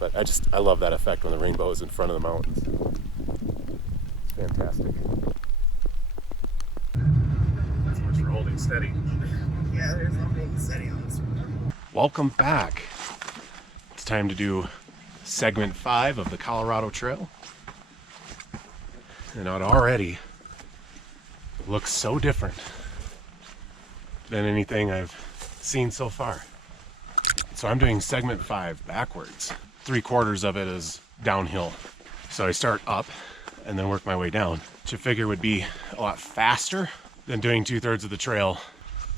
But I love that effect when the rainbow is in front of the mountains. It's fantastic. That's much for holding steady. Yeah, there's no holding steady on this one. Welcome back. It's time to do segment 5 of the Colorado Trail. And it already looks so different than anything I've seen so far. So I'm doing segment 5 backwards. 3/4 of it is downhill. So I start up and then work my way down, which I figure would be a lot faster than doing 2/3 of the trail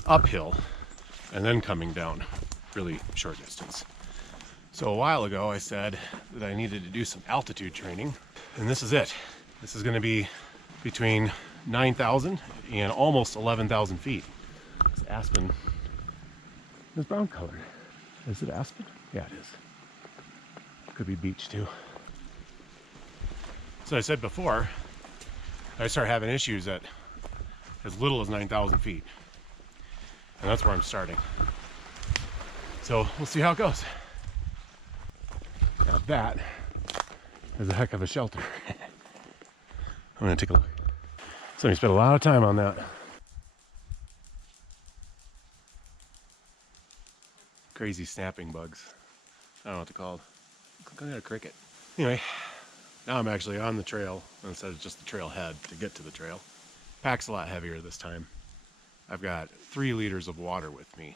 uphill and then coming down really short distance. So a while ago I said that I needed to do some altitude training, and this is it. This is going to be between 9,000 and almost 11,000 feet. This aspen is brown colored. Is it aspen? Yeah, it is. Could be beech too. So I said before, I start having issues at as little as 9,000 feet. And that's where I'm starting. So we'll see how it goes. Now that is a heck of a shelter. I'm gonna take a look. So we spent a lot of time on that. Crazy snapping bugs. I don't know what they're called. Look at a cricket. Anyway, now I'm actually on the trail instead of just the trailhead to get to the trail. Pack's a lot heavier this time. I've got 3 liters of water with me,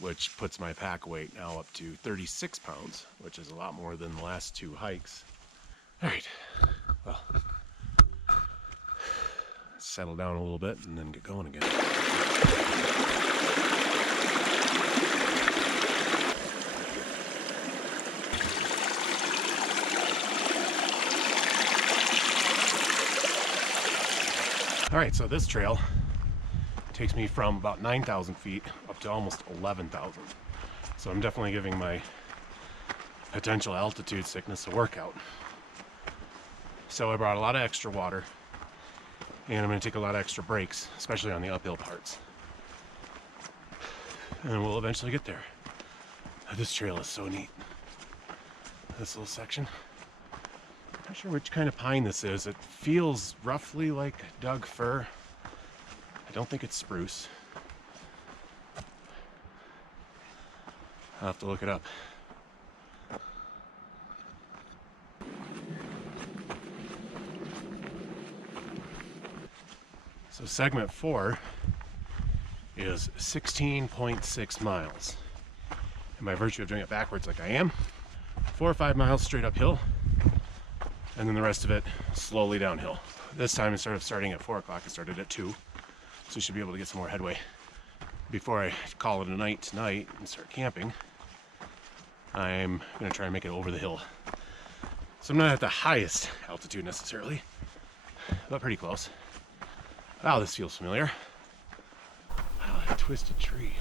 which puts my pack weight now up to 36 pounds, which is a lot more than the last 2 hikes. All right, well, settle down a little bit and then get going again. All right, so this trail takes me from about 9,000 feet up to almost 11,000. So I'm definitely giving my potential altitude sickness a workout. So I brought a lot of extra water, and I'm going to take a lot of extra breaks, especially on the uphill parts. And we'll eventually get there. This trail is so neat. This little section. Not sure which kind of pine this is. It feels roughly like Doug fir. I don't think it's spruce. I'll have to look it up. So segment 4 is 16.6 miles. And by virtue of doing it backwards like I am, 4 or 5 miles straight uphill, and then the rest of it slowly downhill. This time instead of starting at 4 o'clock, I started at 2. So I should be able to get some more headway. Before I call it a night tonight and start camping, I'm gonna try and make it over the hill. So I'm not at the highest altitude necessarily, but pretty close. Wow, this feels familiar. Wow, that twisted tree.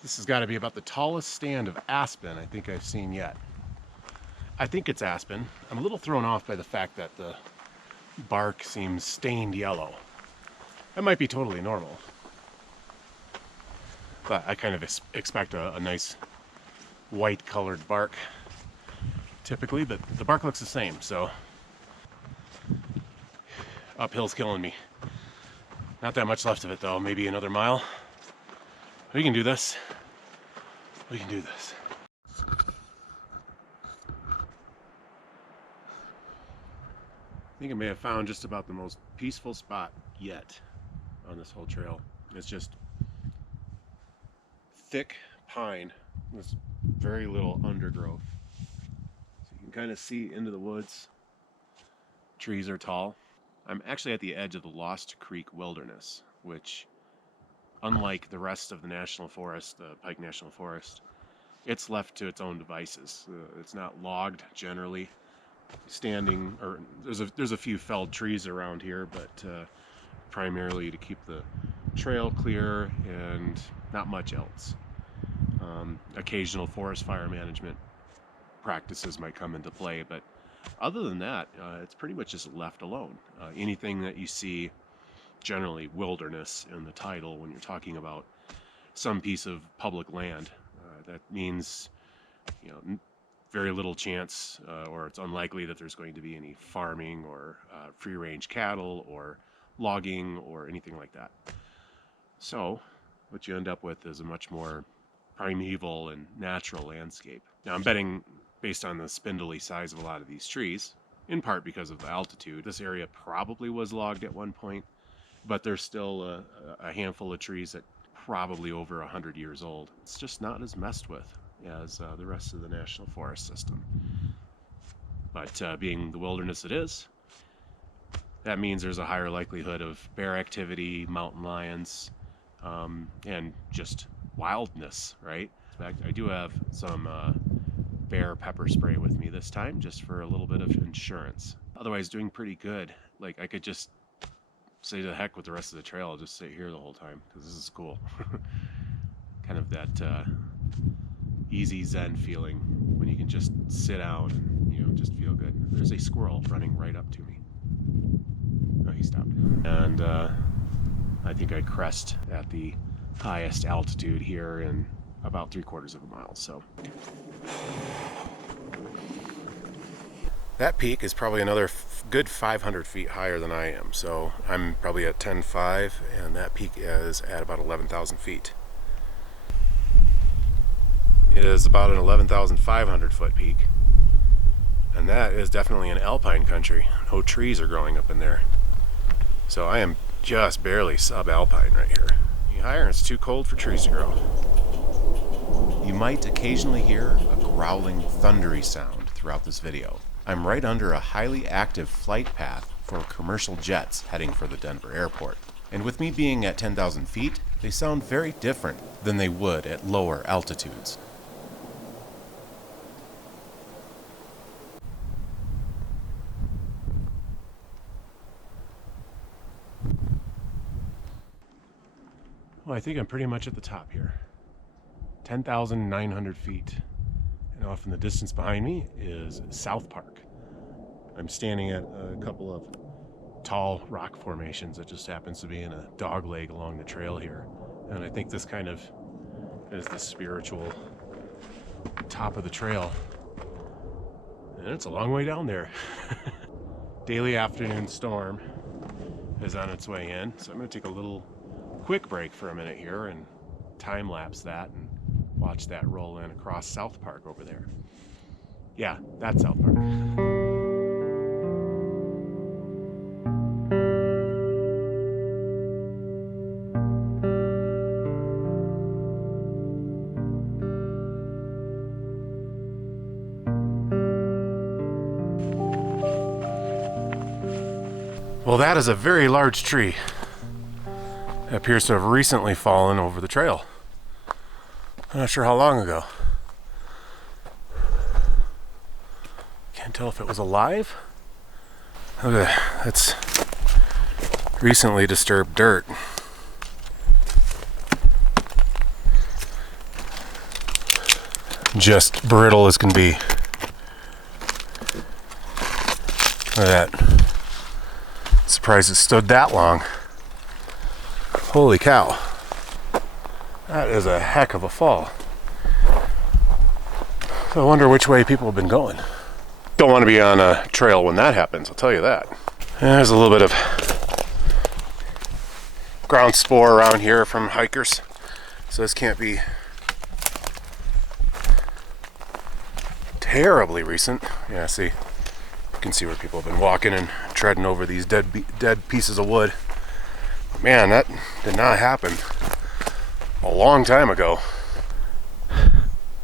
This has got to be about the tallest stand of aspen I think I've seen yet. I think it's aspen. I'm a little thrown off by the fact that the bark seems stained yellow. That might be totally normal, but I kind of expect a nice white colored bark typically, but the bark looks the same, so uphill's killing me. Not that much left of it though, maybe another mile. We can do this. We can do this. I think I may have found just about the most peaceful spot yet on this whole trail. It's just thick pine with very little undergrowth. So you can kind of see into the woods. Trees are tall. I'm actually at the edge of the Lost Creek Wilderness, which, unlike the rest of the national forest, the Pike National Forest, it's left to its own devices. It's not logged generally. Standing, or there's a few felled trees around here, but primarily to keep the trail clear and not much else. Occasional forest fire management practices might come into play, but other than that, it's pretty much just left alone. Anything that you see, generally wilderness in the title, when you're talking about some piece of public land, that means, you know, very little chance, or it's unlikely that there's going to be any farming or free-range cattle or logging or anything like that. So what you end up with is a much more primeval and natural landscape. Now, I'm betting, based on the spindly size of a lot of these trees, in part because of the altitude, this area probably was logged at one point, but there's still a handful of trees that probably over 100 years old. It's just not as messed with as the rest of the national forest system. But being the wilderness it is, that means there's a higher likelihood of bear activity, mountain lions, and just wildness, right? In fact, I do have some bear pepper spray with me this time, just for a little bit of insurance. Otherwise, doing pretty good. Like, I could just say to the heck with the rest of the trail, I'll just sit here the whole time, because this is cool. Kind of that easy zen feeling when you can just sit down and, you know, just feel good. There's a squirrel running right up to me. Oh, he stopped. And I think I crest at the highest altitude here in about 3/4 of a mile. So that peak is probably another good 500 feet higher than I am. So I'm probably at 10.5, and that peak is at about 11,000 feet. It is about an 11,500 foot peak, and that is definitely an alpine country. No trees are growing up in there. So I am just barely subalpine right here. Any higher and it's too cold for trees to grow. You might occasionally hear a growling, thundery sound throughout this video. I'm right under a highly active flight path for commercial jets heading for the Denver airport. And with me being at 10,000 feet, they sound very different than they would at lower altitudes. Well, I think I'm pretty much at the top here. 10,900 feet. And off in the distance behind me is South Park. I'm standing at a couple of tall rock formations that just happens to be in a dog leg along the trail here. And I think this kind of is the spiritual top of the trail. And it's a long way down there. Daily afternoon storm is on its way in. So I'm going to take a little quick break for a minute here and time lapse that and watch that roll in across South Park over there. Yeah, that's South Park. Well, that is a very large tree. It appears to have recently fallen over the trail. I'm not sure how long ago. Can't tell if it was alive. Okay, that's recently disturbed dirt. Just brittle as can be. Look at that. Surprised it stood that long. Holy cow. That is a heck of a fall. So I wonder which way people have been going. Don't want to be on a trail when that happens, I'll tell you that. And there's a little bit of ground spore around here from hikers. So this can't be terribly recent. Yeah, see, you can see where people have been walking and treading over these dead pieces of wood. Man, that did not happen a long time ago.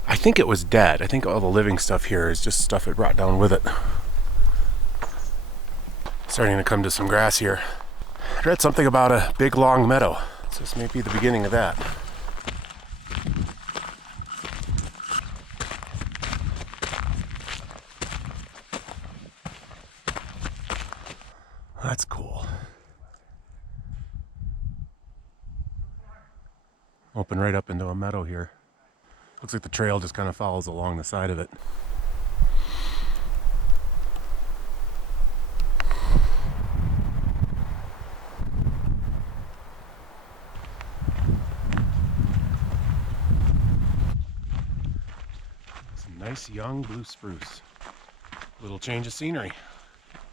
I think it was dead. I think all the living stuff here is just stuff it brought down with it. Starting to come to some grass here. I read something about a big long meadow, so this may be the beginning of that. That's cool. Open right up into a meadow here. Looks like the trail just kind of follows along the side of it. Some nice young blue spruce. Little change of scenery.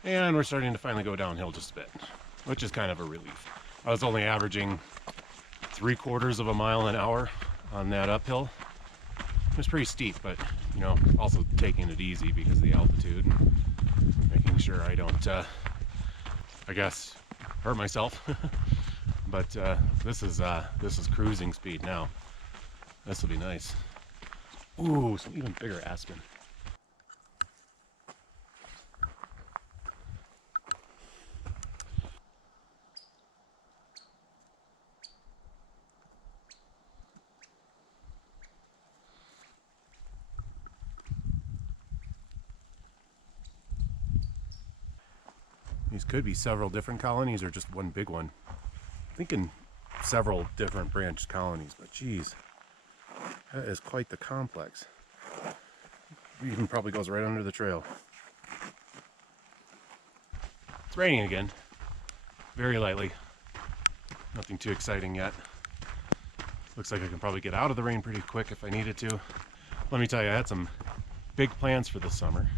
And we're starting to finally go downhill just a bit, which is kind of a relief. I was only averaging 3/4 of a mile an hour on that uphill. It was pretty steep, but you know, also taking it easy because of the altitude and making sure I don't, I guess, hurt myself. But this is cruising speed now. This will be nice. Ooh, some even bigger aspen. These could be several different colonies or just one big one. I'm thinking several different branched colonies, but geez, that is quite the complex. It even probably goes right under the trail. It's raining again, very lightly. Nothing too exciting yet. Looks like I can probably get out of the rain pretty quick if I needed to. Let me tell you, I had some big plans for this summer,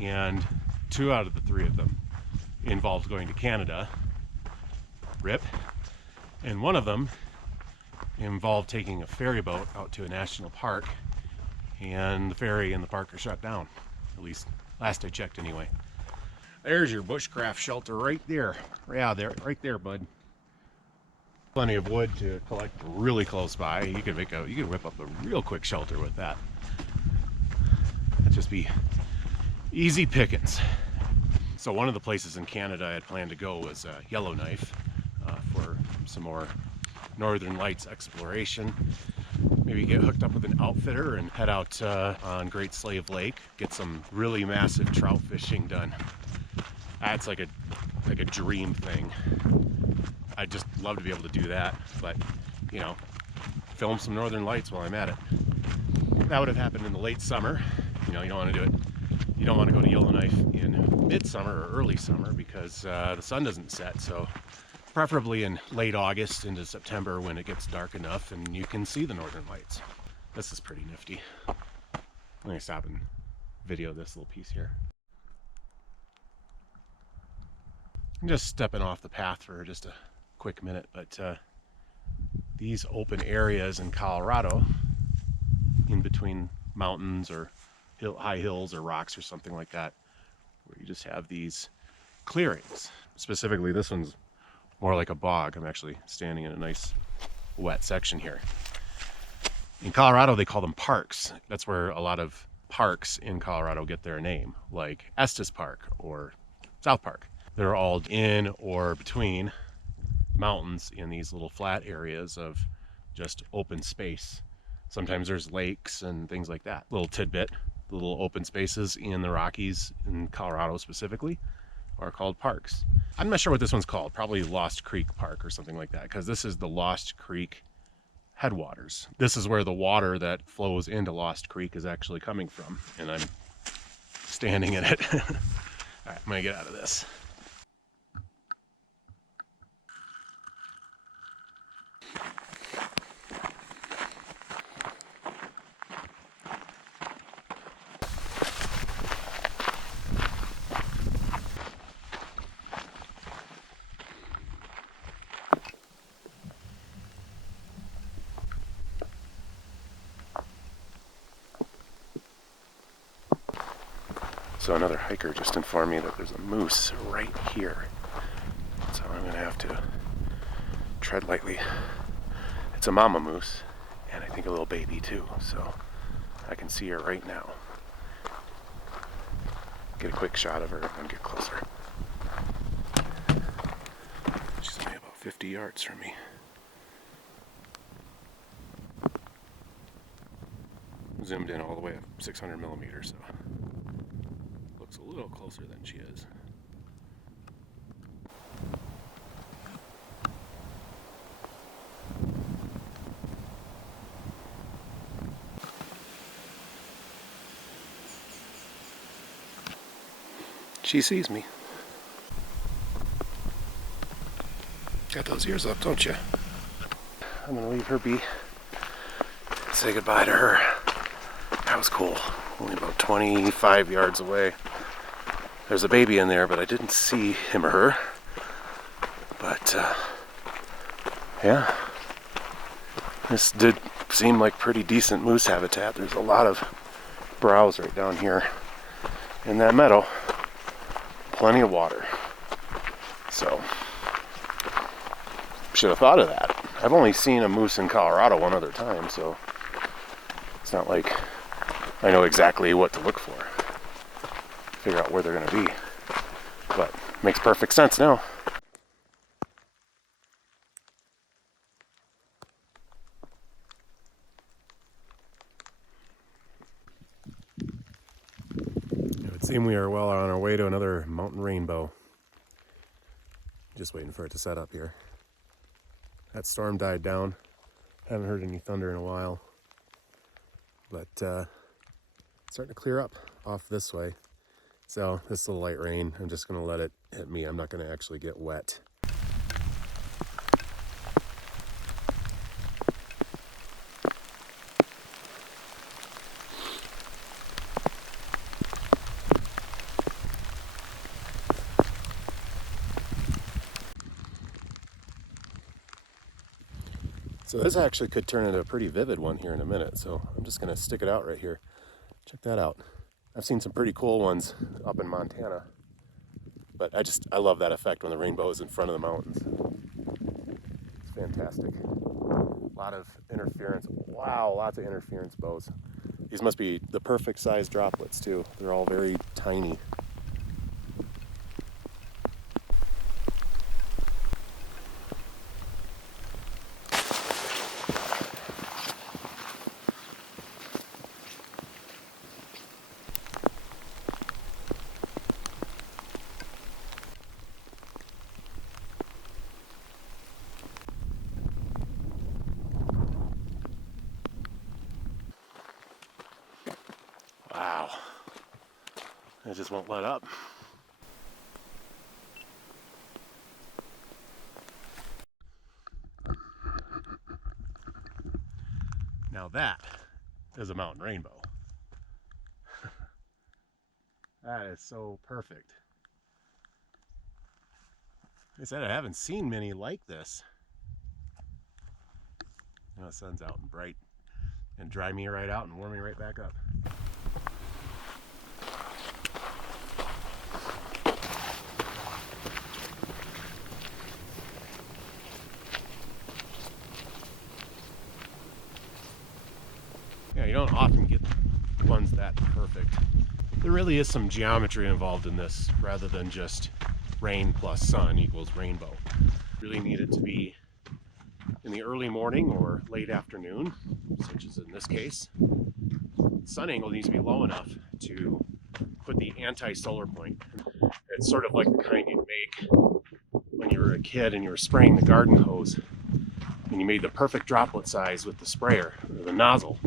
and 2 out of the 3 of them involved going to Canada, RIP, and one of them involved taking a ferry boat out to a national park, and the ferry and the park are shut down, at least last I checked anyway. There's your bushcraft shelter right there. Yeah, there, right there, bud. Plenty of wood to collect really close by. You could whip up a real quick shelter with that. That'd just be easy pickings. So one of the places in Canada I had planned to go was Yellowknife for some more Northern Lights exploration. Maybe get hooked up with an outfitter and head out on Great Slave Lake, get some really massive trout fishing done. That's like a dream thing. I'd just love to be able to do that, but you know, film some Northern Lights while I'm at it. That would have happened in the late summer. You know, you don't want to do it. You don't want to go to Yellowknife in midsummer or early summer because the sun doesn't set. So preferably in late August into September when it gets dark enough and you can see the Northern Lights. This is pretty nifty. I'm gonna stop and video this little piece here. I'm just stepping off the path for just a quick minute, but these open areas in Colorado, in between mountains or high hills or rocks or something like that, where you just have these clearings. Specifically, this one's more like a bog. I'm actually standing in a nice wet section here. In Colorado, they call them parks. That's where a lot of parks in Colorado get their name, like Estes Park or South Park. They're all in or between mountains in these little flat areas of just open space. Sometimes there's lakes and things like that. Little tidbit, the little open spaces in the Rockies in Colorado specifically are called parks. I'm not sure what this one's called, probably Lost Creek Park or something like that, because this is the Lost Creek headwaters. This is where the water that flows into Lost Creek is actually coming from, and I'm standing in it. All right, I'm gonna get out of this. So another hiker just informed me that there's a moose right here. So I'm gonna have to tread lightly. It's a mama moose, and I think a little baby too, so I can see her right now. Get a quick shot of her and get closer. She's only about 50 yards from me. Zoomed in all the way at 600 millimeters, so looks a little closer than she is. She sees me. Got those ears up, don't you? I'm gonna leave her be. Say goodbye to her. That was cool. Only about 25 yards away. There's a baby in there, but I didn't see him or her. But, yeah. This did seem like pretty decent moose habitat. There's a lot of browse right down here in that meadow. Plenty of water. So, should have thought of that. I've only seen a moose in Colorado one other time, so it's not like I know exactly what to look for. Figure out where they're going to be. But makes perfect sense now. It would seem we are well on our way to another mountain rainbow. Just waiting for it to set up here. That storm died down. Haven't heard any thunder in a while. But it's starting to clear up off this way. So this little light rain, I'm just going to let it hit me. I'm not going to actually get wet. So this actually could turn into a pretty vivid one here in a minute, so I'm just going to stick it out right here. Check that out. I've seen some pretty cool ones up in Montana, but I love that effect when the rainbow is in front of the mountains. It's fantastic. A lot of interference. Wow, lots of interference bows. These must be the perfect size droplets too. They're all very tiny. Wow, it just won't let up. Now that is a mountain rainbow. That is so perfect. Like I said, I haven't seen many like this. You know, the sun's out and bright and dry me right out and warm me right back up. Yeah, you don't often get ones that perfect. There really is some geometry involved in this rather than just rain plus sun equals rainbow. Really need it to be in the early morning or late afternoon, such as in this case. Sun angle needs to be low enough to put the anti-solar point. It's sort of like the kind you'd make when you were a kid and you were spraying the garden hose and you made the perfect droplet size with the sprayer or the nozzle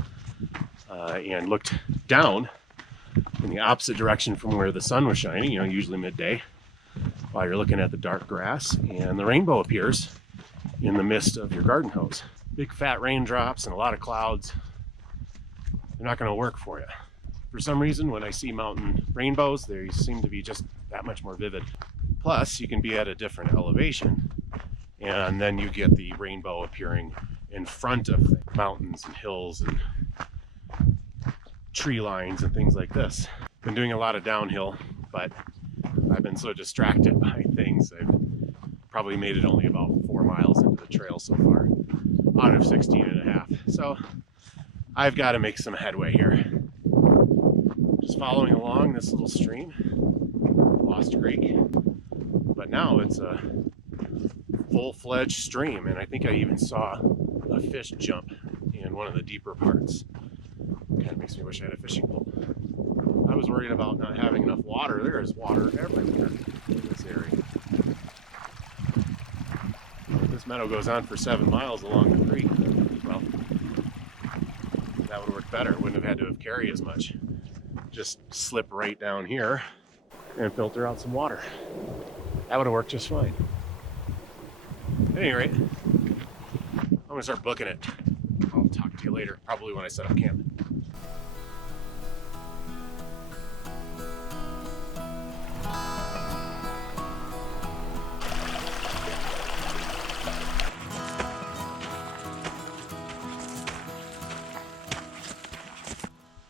and looked down in the opposite direction from where the sun was shining, you know, usually midday, while you're looking at the dark grass, and the rainbow appears in the midst of your garden hose. Big fat raindrops and a lot of clouds, they're not going to work for you. For some reason, when I see mountain rainbows, they seem to be just that much more vivid. Plus, you can be at a different elevation, and then you get the rainbow appearing in front of mountains and hills and tree lines and things like this. Been doing a lot of downhill, but I've been so distracted by things. I've probably made it only about 4 miles into the trail so far, out of 16 and a half. So I've got to make some headway here. Just following along this little stream, Lost Creek. But now it's a full-fledged stream, and I think I even saw a fish jump in one of the deeper parts. Kind of makes me wish I had a fishing pole. I was worried about not having enough water. There is water everywhere in this area. This meadow goes on for 7 miles along the creek. Well, that would work better. Wouldn't have had to carry as much. Just slip right down here and filter out some water. That would have worked just fine. At any rate, I'm gonna start booking it. I'll talk to you later, probably when I set up camp.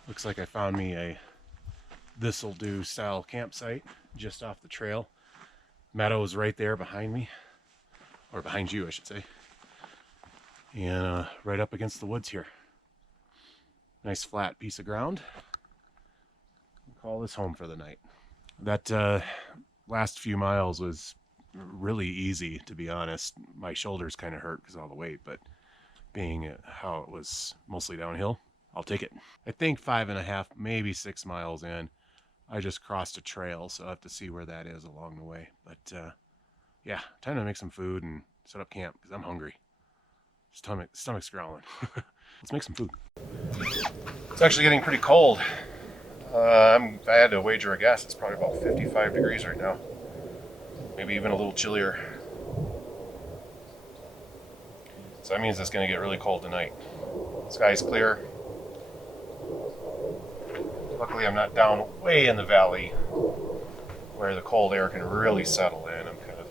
Looks like I found me a this'll do style campsite just off the trail. Meadow is right there behind me, or behind you I should say, and right up against the woods here. Nice flat piece of ground. I'll call this home for the night. That last few miles was really easy, to be honest. My shoulders kind of hurt because of all the weight, but being how it was mostly downhill, I'll take it. I think 5.5, maybe 6 miles in, I just crossed a trail, so I'll have to see where that is along the way. But yeah, time to make some food and set up camp because I'm hungry. Stomach's growling. Let's make some food. It's actually getting pretty cold. If I had to wager a guess, it's probably about 55 degrees right now. Maybe even a little chillier. So that means it's going to get really cold tonight. Sky's clear. Luckily I'm not down way in the valley where the cold air can really settle in. I'm kind of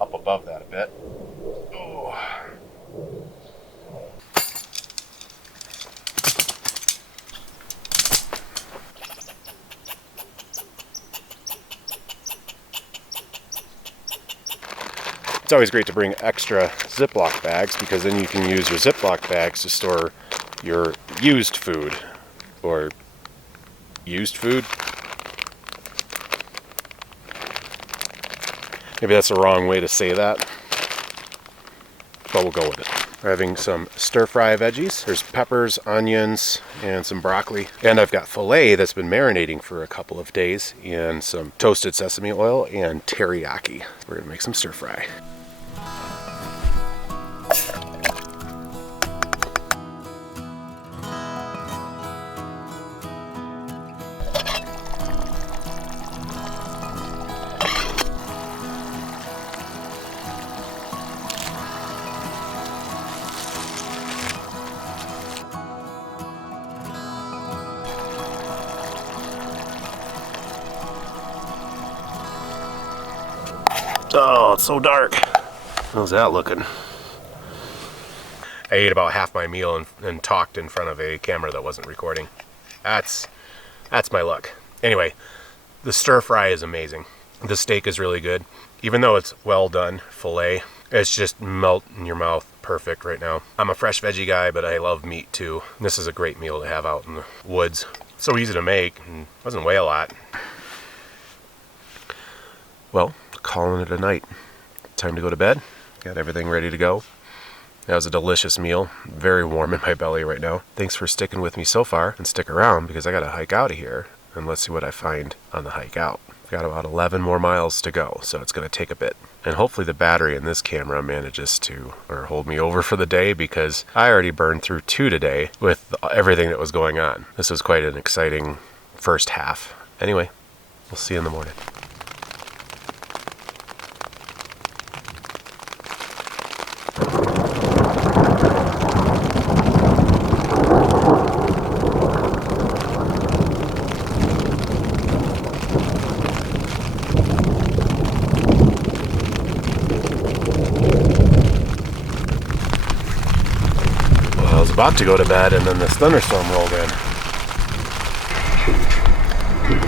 up above that a bit. Oh. It's always great to bring extra Ziploc bags because then you can use your Ziploc bags to store your used food. Or used food? Maybe that's the wrong way to say that, but we'll go with it. We're having some stir-fry veggies. There's peppers, onions, and some broccoli. And I've got filet that's been marinating for a couple of days in some toasted sesame oil and teriyaki. We're gonna make some stir-fry. Oh, it's so dark. How's that looking? I ate about half my meal and talked in front of a camera that wasn't recording. That's my luck. Anyway, the stir fry is amazing. The steak is really good. Even though it's well done, filet, it's just melt in your mouth perfect right now. I'm a fresh veggie guy, but I love meat too. This is a great meal to have out in the woods. So easy to make and doesn't weigh a lot. Well, calling it a night. Time to go to bed. Got everything ready to go. That was a delicious meal. Very warm in my belly right now. Thanks for sticking with me so far, and stick around because I gotta hike out of here and let's see what I find on the hike out. I've got about 11 more miles to go, so it's gonna take a bit. And hopefully the battery in this camera manages to hold me over for the day because I already burned through 2 today with everything that was going on. This was quite an exciting first half. Anyway, we'll see you in the morning. About to go to bed and then this thunderstorm rolled in. Good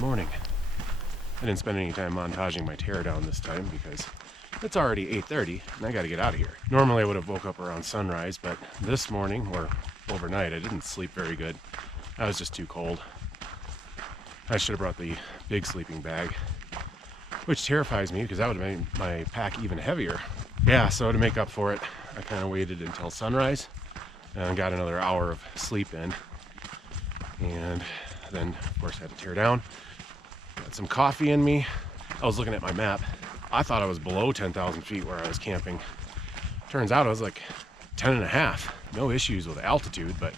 morning. I didn't spend any time montaging my teardown this time because it's already 8:30 and I gotta get out of here. Normally I would have woke up around sunrise, but this morning, or overnight, I didn't sleep very good. I was just too cold. I should have brought the big sleeping bag, which terrifies me because that would have made my pack even heavier. Yeah, so to make up for it, I kind of waited until sunrise and got another hour of sleep in. And then, of course, I had to tear down. Got some coffee in me. I was looking at my map. I thought I was below 10,000 feet where I was camping. Turns out I was like 10 and a half. No issues with altitude, but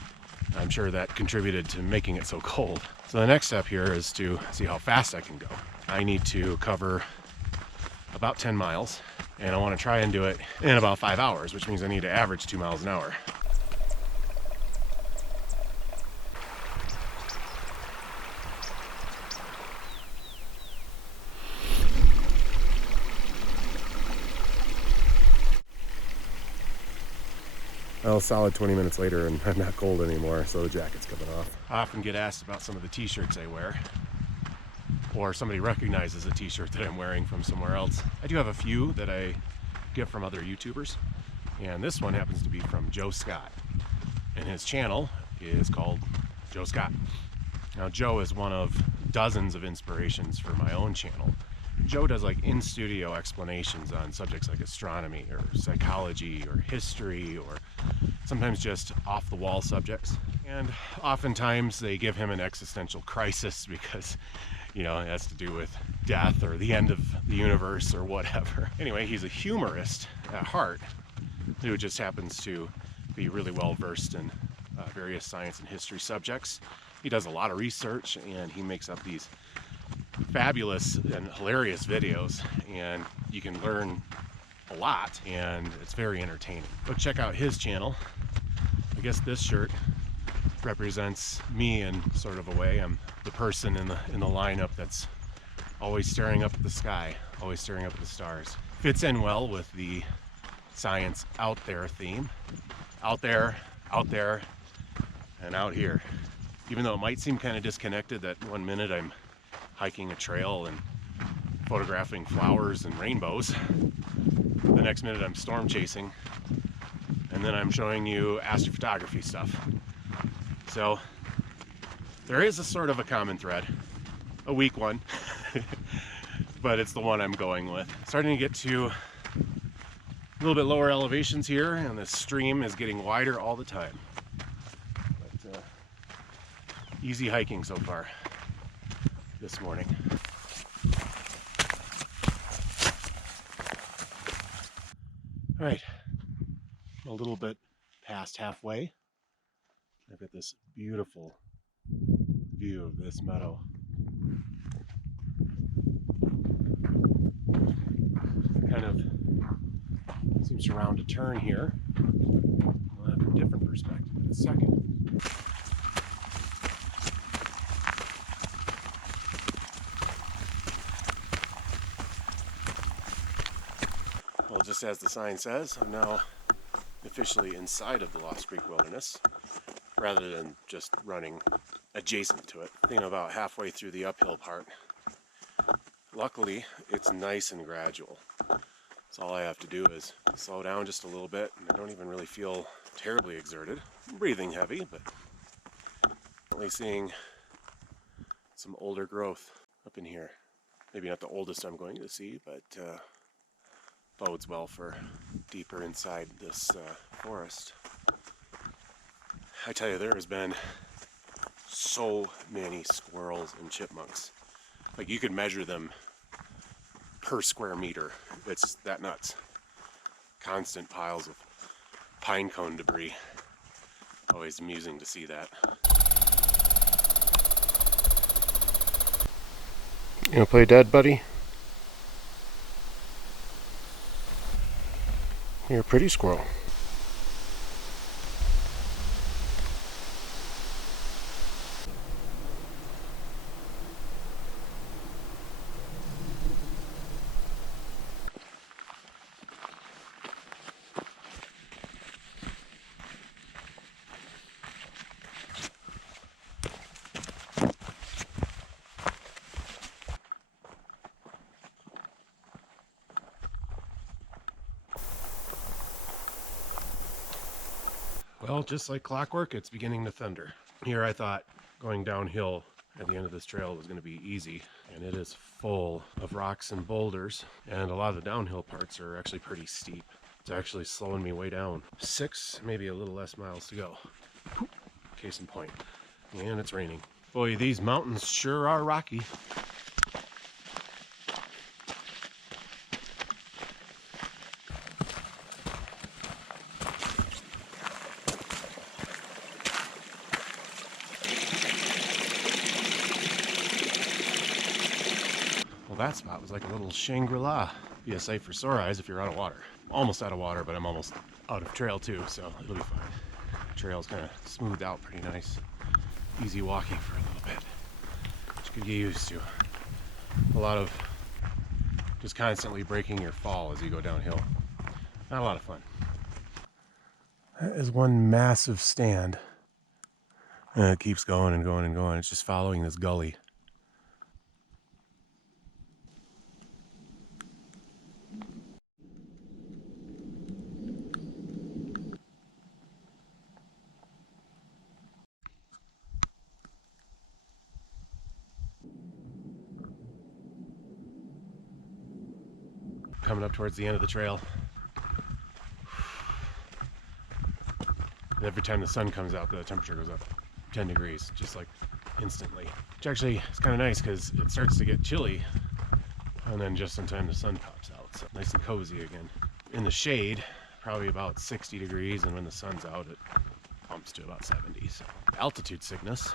I'm sure that contributed to making it so cold. So the next step here is to see how fast I can go. I need to cover about 10 miles, and I want to try and do it in about 5 hours, which means I need to average 2 miles an hour. Well, solid 20 minutes later and I'm not cold anymore, so the jacket's coming off. I often get asked about some of the t-shirts I wear, or somebody recognizes a t-shirt that I'm wearing from somewhere else. I do have a few that I get from other YouTubers, and this one happens to be from Joe Scott, and his channel is called Joe Scott. Now, Joe is one of dozens of inspirations for my own channel. Joe does like in-studio explanations on subjects like astronomy or psychology or history, or sometimes just off-the-wall subjects. And oftentimes they give him an existential crisis because, you know, it has to do with death or the end of the universe or whatever. Anyway, he's a humorist at heart who just happens to be really well versed in various science and history subjects. He does a lot of research and he makes up these fabulous and hilarious videos, and you can learn a lot, and it's very entertaining. Go check out his channel. I guess this shirt represents me in sort of a way. I'm the person in the lineup that's always staring up at the sky, always staring up at the stars. Fits in well with the science out there theme. Out there, and out here. Even though it might seem kind of disconnected that 1 minute I'm hiking a trail and photographing flowers and rainbows, the next minute I'm storm chasing, and then I'm showing you astrophotography stuff. So there is a sort of a common thread, a weak one, but it's the one I'm going with. Starting to get to a little bit lower elevations here, and the stream is getting wider all the time. But easy hiking so far this morning. All right, a little bit past halfway. I've got this beautiful view of this meadow. Kind of seems to round a turn here. We'll have a different perspective in a second. Well, just as the sign says, I'm now officially inside of the Lost Creek Wilderness, rather than just running adjacent to it. I think I'm about halfway through the uphill part. Luckily, it's nice and gradual. So all I have to do is slow down just a little bit, and I don't even really feel terribly exerted. I'm breathing heavy, but definitely seeing some older growth up in here. Maybe not the oldest I'm going to see, but bodes well for deeper inside this forest. I tell you, there has been so many squirrels and chipmunks. Like, you could measure them per square meter. It's that nuts. Constant piles of pine cone debris. Always amusing to see that. You wanna play dead, buddy? You're a pretty squirrel. Well, just like clockwork, it's beginning to thunder. Here I thought going downhill at the end of this trail was going to be easy, and it is full of rocks and boulders, and a lot of the downhill parts are actually pretty steep. It's actually slowing me way down. 6, maybe a little less miles to go. Case in point. And it's raining. Boy, these mountains sure are rocky. Well, that spot was like a little Shangri-La. Be a sight for sore eyes if you're out of water. Almost out of water, but I'm almost out of trail too, so it'll be fine. Trail's kind of smoothed out pretty nice. Easy walking for a little bit, which you could get used to. A lot of just constantly breaking your fall as you go downhill. Not a lot of fun. That is one massive stand. And it keeps going and going and going. It's just following this gully. Coming up towards the end of the trail. And every time the sun comes out, the temperature goes up 10 degrees, just like instantly. Which actually is kind of nice because it starts to get chilly, and then just in time the sun pops out. So nice and cozy again. In the shade, probably about 60 degrees, and when the sun's out, it pumps to about 70. So altitude sickness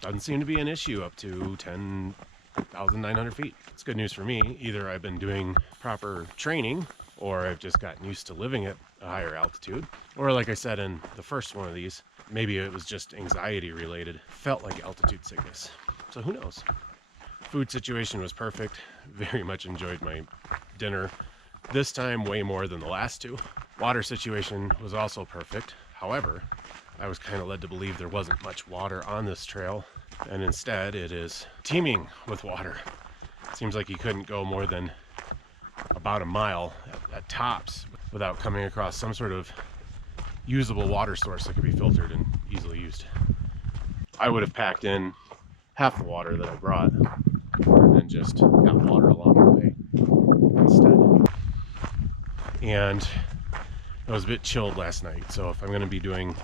doesn't seem to be an issue up to 10,900 feet. It's good news for me. Either I've been doing proper training, or I've just gotten used to living at a higher altitude. Or like I said in the first one of these, maybe it was just anxiety related. Felt like altitude sickness. So who knows? Food situation was perfect. Very much enjoyed my dinner. This time way more than the last two. Water situation was also perfect. However, I was kind of led to believe there wasn't much water on this trail, and instead it is teeming with water. It seems like you couldn't go more than about a mile at tops without coming across some sort of usable water source that could be filtered and easily used. I would have packed in half the water that I brought and then just got water along the way instead. And I was a bit chilled last night, so if I'm going to be doing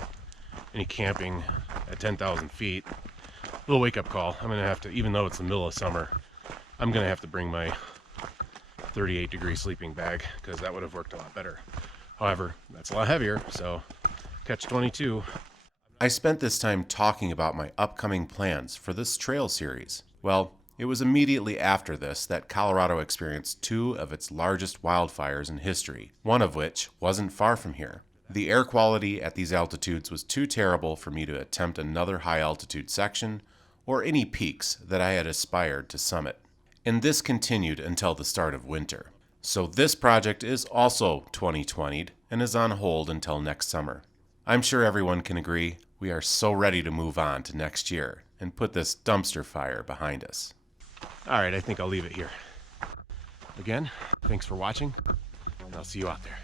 any camping at 10,000 feet, a little wake-up call. I'm going to have to, even though it's the middle of summer, I'm going to have to bring my 38-degree sleeping bag, because that would have worked a lot better. However, that's a lot heavier, so catch 22. I spent this time talking about my upcoming plans for this trail series. Well, it was immediately after this that Colorado experienced 2 of its largest wildfires in history, one of which wasn't far from here. The air quality at these altitudes was too terrible for me to attempt another high-altitude section or any peaks that I had aspired to summit. And this continued until the start of winter. So this project is also 2020'd and is on hold until next summer. I'm sure everyone can agree we are so ready to move on to next year and put this dumpster fire behind us. All right, I think I'll leave it here. Again, thanks for watching, and I'll see you out there.